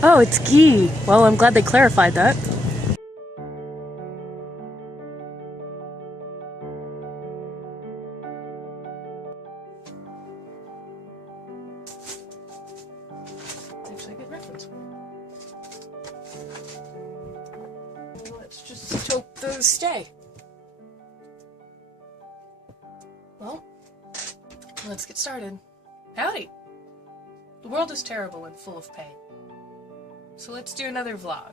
Oh, it's ghee. Well, I'm glad they clarified that. It's actually a good reference. Let's just hope those stay. Well, let's get started. Howdy! The world is terrible and full of pain. So let's do another vlog.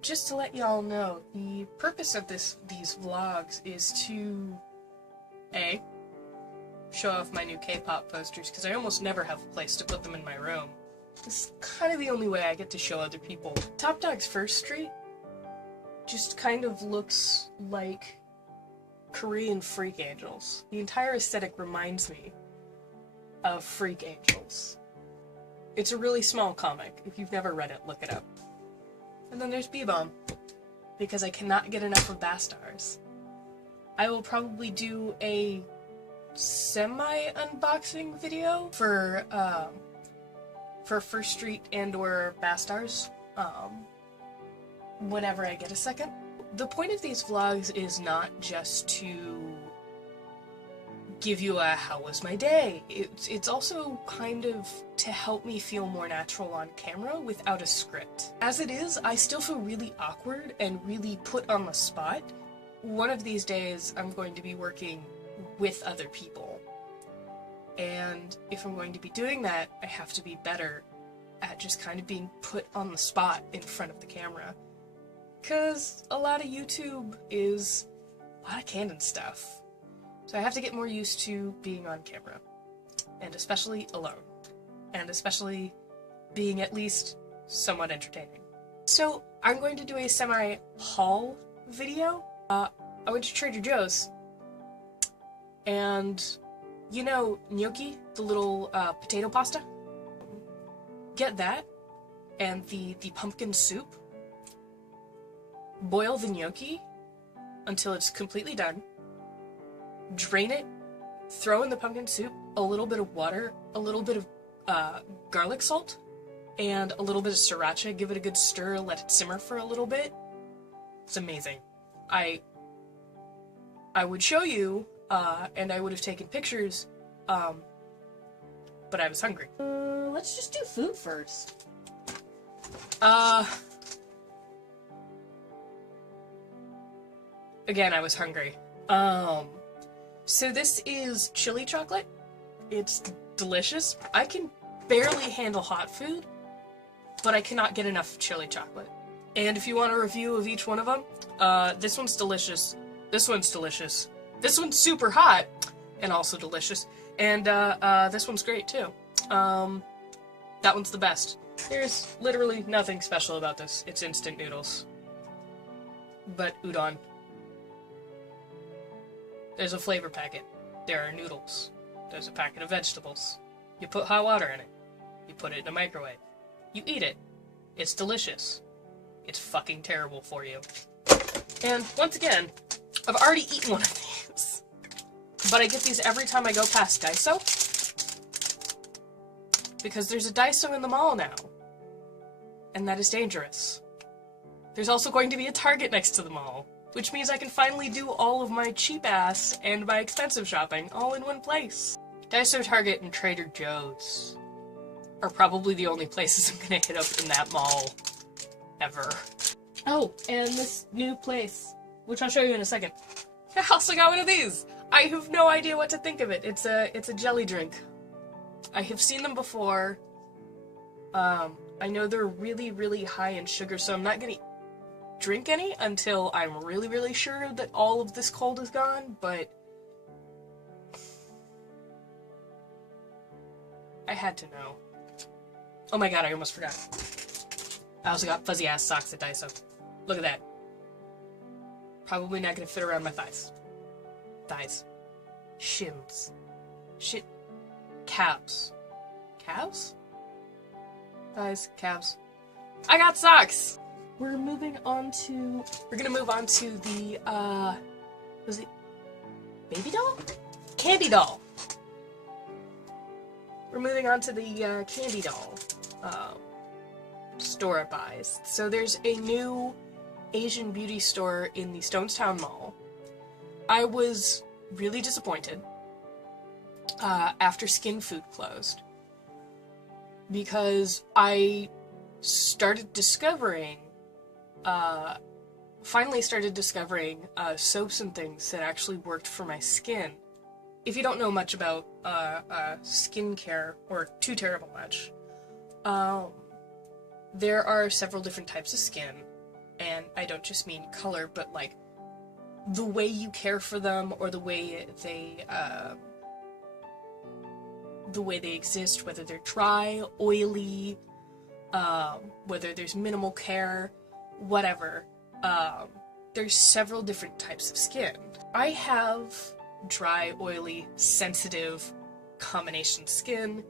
Just to let y'all know, the purpose of these vlogs is to A, show off my new K-pop posters, because I almost never have a place to put them in my room. This is kind of the only way I get to show other people. Top Dog's First Street just kind of looks like Korean freak angels. The entire aesthetic reminds me of freak angels. It's a really small comic. If you've never read it, look it up. And then there's B-Bomb, because I cannot get enough of Bastars. I will probably do a semi-unboxing video for First Street and or Bastars, whenever I get a second. The point of these vlogs is not just to give you a how was my day. It's also kind of to help me feel more natural on camera without a script. As it is, I still feel really awkward and really put on the spot. One of these days I'm going to be working with other people. And if I'm going to be doing that, I have to be better at just kind of being put on the spot in front of the camera. 'Cause a lot of YouTube is a lot of candid stuff. So I have to get more used to being on camera, and especially alone, and especially being at least somewhat entertaining. So I'm going to do a semi-haul video. I went to Trader Joe's, and you know gnocchi, the little potato pasta? Get that, and the pumpkin soup. Boil the gnocchi until it's completely done. Drain it, throw in the pumpkin soup, a little bit of water, a little bit of garlic salt, and a little bit of sriracha. Give it a good stir, let it simmer for a little bit. It's amazing. I would show you, and I would have taken pictures, but I was hungry. Let's just do food first. Again, I was hungry. So this is chili chocolate. It's delicious. I can barely handle hot food, but I cannot get enough chili chocolate. And if you want a review of each one of them, this one's delicious. This one's delicious. This one's super hot and also delicious. And this one's great too. That one's the best. There's literally nothing special about this. It's instant noodles. But udon. There's a flavor packet. There are noodles. There's a packet of vegetables. You put hot water in it. You put it in a microwave. You eat it. It's delicious. It's fucking terrible for you. And once again, I've already eaten one of these. But I get these every time I go past Daiso. Because there's a Daiso in the mall now. And that is dangerous. There's also going to be a Target next to the mall. Which means I can finally do all of my cheap ass and my expensive shopping all in one place. Daiso, Target, and Trader Joe's are probably the only places I'm gonna hit up in that mall ever. Oh, and this new place, which I'll show you in a second. I also got one of these! I have no idea what to think of it. It's a jelly drink. I have seen them before. I know they're really, really high in sugar, so I'm not gonna drink any until I'm really, really sure that all of this cold is gone, but I had to know. Oh my god, I almost forgot. I also got fuzzy ass socks at Daiso. Look at that. Probably not gonna fit around my thighs. Thighs. Shins. Shit. Calves. Calves? Thighs, calves. I got socks! We're gonna move on to the, was it baby doll? Candy doll! We're moving on to the, candy doll. store buys. So there's a new Asian beauty store in the Stonestown Mall. I was really disappointed after Skin Food closed, because I started discovering, finally started discovering soaps and things that actually worked for my skin. If you don't know much about skincare, or too terrible much, there are several different types of skin, and I don't just mean color, but like the way you care for them, or the way they exist, whether they're dry, oily, whether there's minimal care, whatever. There's several different types of skin. I have dry, oily, sensitive combination skin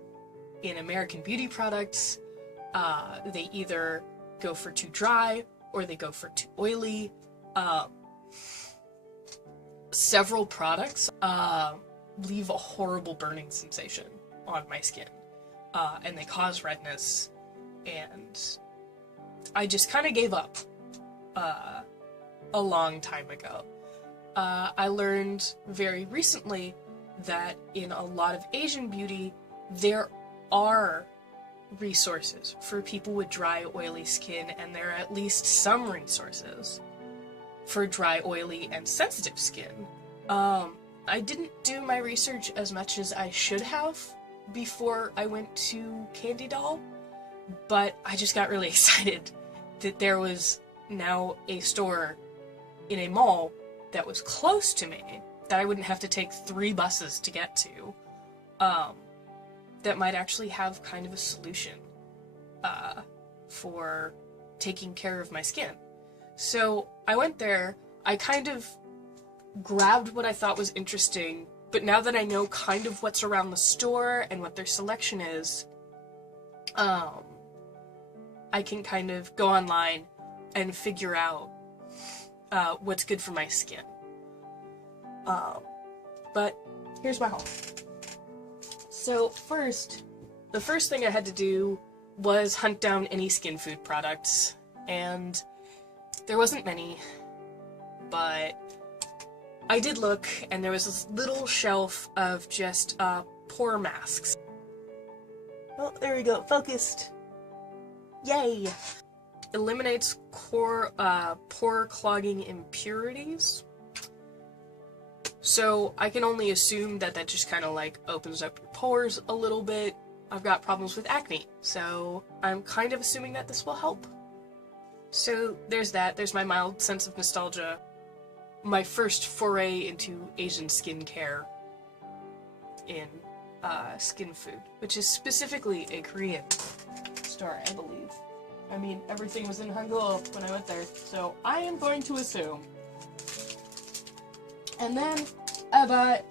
in American Beauty products. They either go for too dry or they go for too oily. Several products leave a horrible burning sensation on my skin, and they cause redness, and I just kind of gave up a long time ago. I learned very recently that in a lot of Asian beauty, there are resources for people with dry, oily skin, and there are at least some resources for dry, oily, and sensitive skin. I didn't do my research as much as I should have before I went to Candy Doll, but I just got really excited that there was now a store in a mall that was close to me, that I wouldn't have to take 3 buses to get to, that might actually have kind of a solution for taking care of my skin. So I went there, I kind of grabbed what I thought was interesting, but now that I know kind of what's around the store and what their selection is, I can kind of go online and figure out what's good for my skin. But here's my haul. So the first thing I had to do was hunt down any Skin Food products, and there wasn't many, but I did look, and there was this little shelf of just pore masks. Oh, there we go, focused. Yay! Eliminates pore clogging impurities. So I can only assume that just kind of like opens up your pores a little bit. I've got problems with acne, so I'm kind of assuming that this will help. So there's that. There's my mild sense of nostalgia. My first foray into Asian skincare in Skin Food, which is specifically a Korean store, I believe. I mean, everything was in Hangul when I went there, so I am going to assume. And then I bought...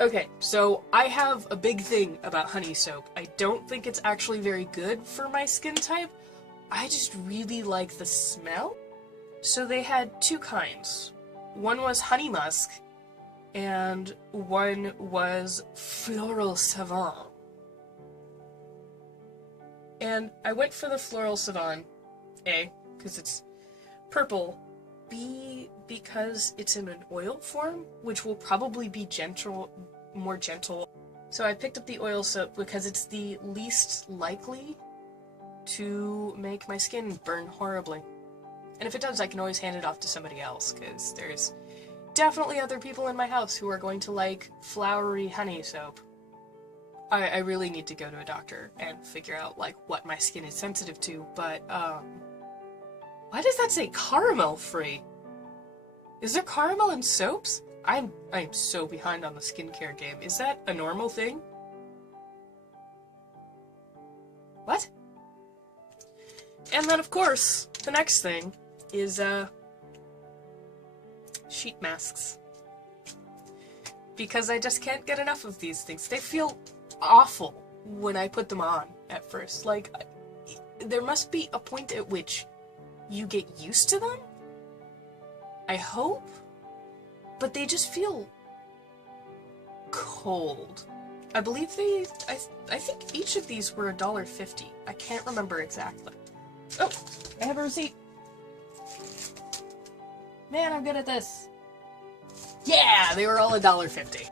Okay, so I have a big thing about honey soap. I don't think it's actually very good for my skin type. I just really like the smell. So they had 2 kinds. One was honey musk, and one was floral savon. And I went for the floral savon, A, because it's purple, B, because it's in an oil form, which will probably be more gentle. So I picked up the oil soap because it's the least likely to make my skin burn horribly. And if it does, I can always hand it off to somebody else, because there's definitely other people in my house who are going to like flowery honey soap. I really need to go to a doctor and figure out, like, what my skin is sensitive to, but, why does that say caramel-free? Is there caramel in soaps? I'm so behind on the skincare game. Is that a normal thing? What? And then, of course, the next thing is, sheet masks. Because I just can't get enough of these things. They feel awful when I put them on at first. Like, there must be a point at which you get used to them? I hope? But they just feel cold. I believe I think each of these were $1.50. I can't remember exactly. Oh, I have a receipt. Man, I'm good at this. Yeah, they were all $1.50.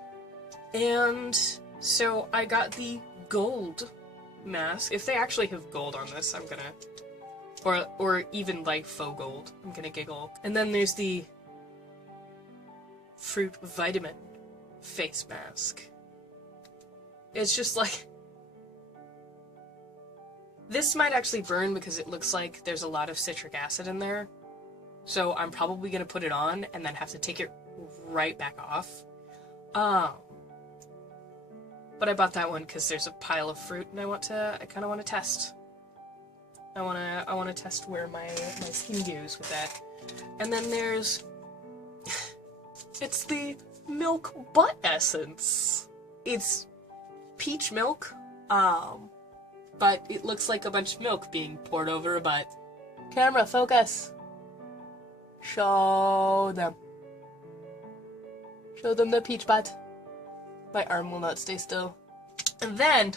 And so I got the gold mask. If they actually have gold on this, I'm gonna... Or even like faux gold. I'm gonna giggle. And then there's the fruit vitamin face mask. It's just like... This might actually burn because it looks like there's a lot of citric acid in there. So I'm probably gonna put it on and then have to take it right back off. But I bought that one because there's a pile of fruit and I kind of want to test. I want to test where my skin goes with that. And then there's... it's the milk butt essence. It's peach milk, but it looks like a bunch of milk being poured over a butt. Camera, focus. Show them. Show them the peach butt. My arm will not stay still. And then,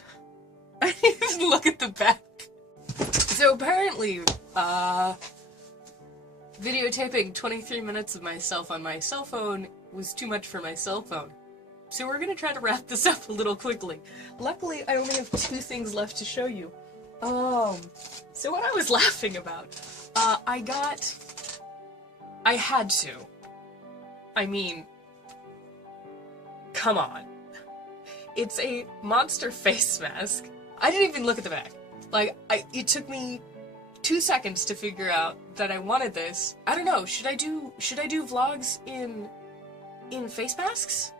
I didn't even look at the back. So apparently, videotaping 23 minutes of myself on my cell phone was too much for my cell phone. So we're gonna try to wrap this up a little quickly. Luckily, I only have 2 things left to show you. So what I was laughing about, I had to. I mean, come on. It's a monster face mask. I didn't even look at the back. Like, it took me 2 seconds to figure out that I wanted this. I don't know, should I do vlogs in face masks?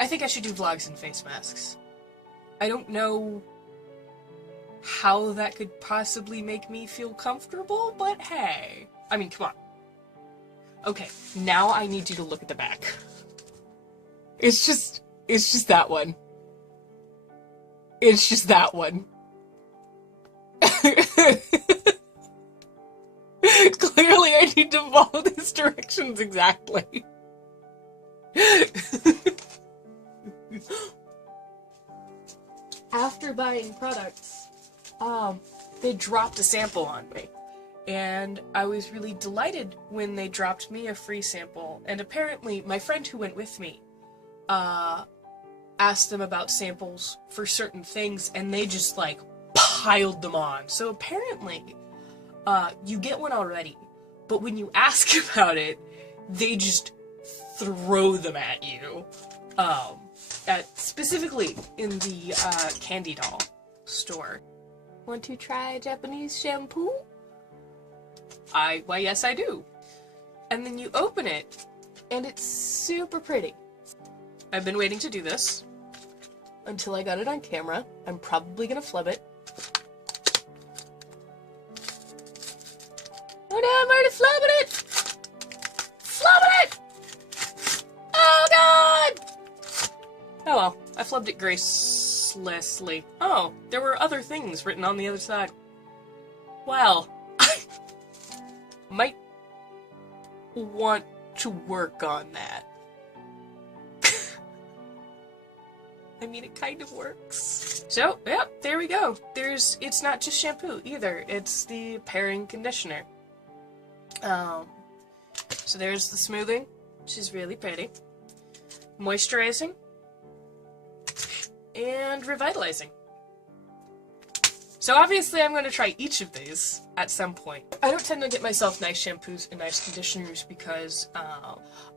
I think I should do vlogs in face masks. I don't know how that could possibly make me feel comfortable, but hey. I mean, come on. Okay, now I need you to look at the back. It's just that one. It's just that one. Clearly I need to follow these directions exactly. After buying products, they dropped a sample on me. And I was really delighted when they dropped me a free sample. And apparently, my friend who went with me, asked them about samples for certain things, and they just, like, piled them on. So apparently, you get one already, but when you ask about it, they just throw them at you. Specifically in the, Candy Doll store. Want to try Japanese shampoo? Why, yes, I do. And then you open it, and it's super pretty. I've been waiting to do this until I got it on camera. I'm probably gonna flub it. Oh no, I'm already flubbing it! Flubbing it! Oh god! Oh well, I flubbed it gracelessly. Oh, there were other things written on the other side. Well, I might want to work on that. I mean, it kind of works. So, yep, there we go. It's not just shampoo either. It's the pairing conditioner. So there's the smoothing, which is really pretty. Moisturizing. And revitalizing. So obviously I'm going to try each of these at some point. I don't tend to get myself nice shampoos and nice conditioners because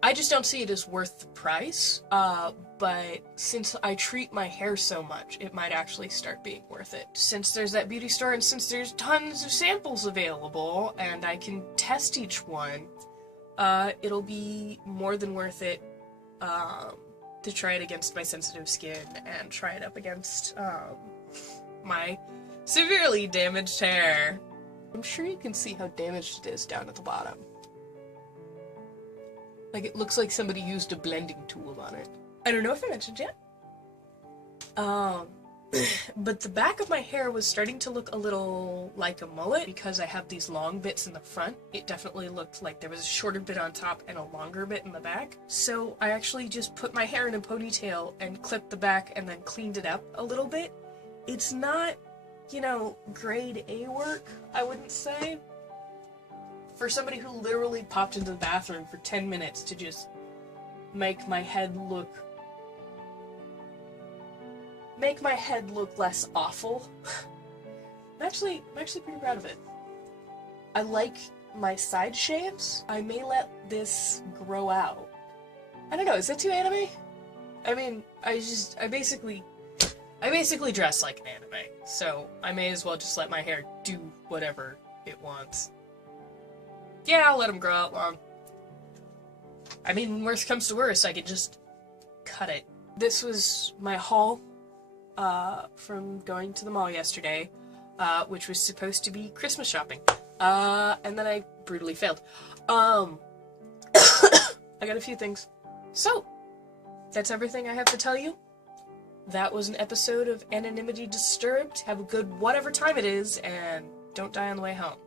I just don't see it as worth the price. But since I treat my hair so much, it might actually start being worth it. Since there's that beauty store and since there's tons of samples available and I can test each one, it'll be more than worth it to try it against my sensitive skin and try it up against my severely damaged hair. I'm sure you can see how damaged it is down at the bottom. Like, it looks like somebody used a blending tool on it. I don't know if I mentioned yet. But the back of my hair was starting to look a little like a mullet because I have these long bits in the front. It definitely looked like there was a shorter bit on top and a longer bit in the back. So I actually just put my hair in a ponytail and clipped the back and then cleaned it up a little bit. It's not, you know, grade A work, I wouldn't say. For somebody who literally popped into the bathroom for 10 minutes to just make my head look less awful. I'm actually pretty proud of it. I like my side shaves. I may let this grow out. I don't know, is that too anime? I mean, I basically dress like an anime, so I may as well just let my hair do whatever it wants. Yeah, I'll let them grow out long. I mean, when worst comes to worst, I could just cut it. This was my haul from going to the mall yesterday, which was supposed to be Christmas shopping. And then I brutally failed. I got a few things. So, that's everything I have to tell you. That was an episode of Anonymity Disturbed. Have a good whatever time it is, and don't die on the way home.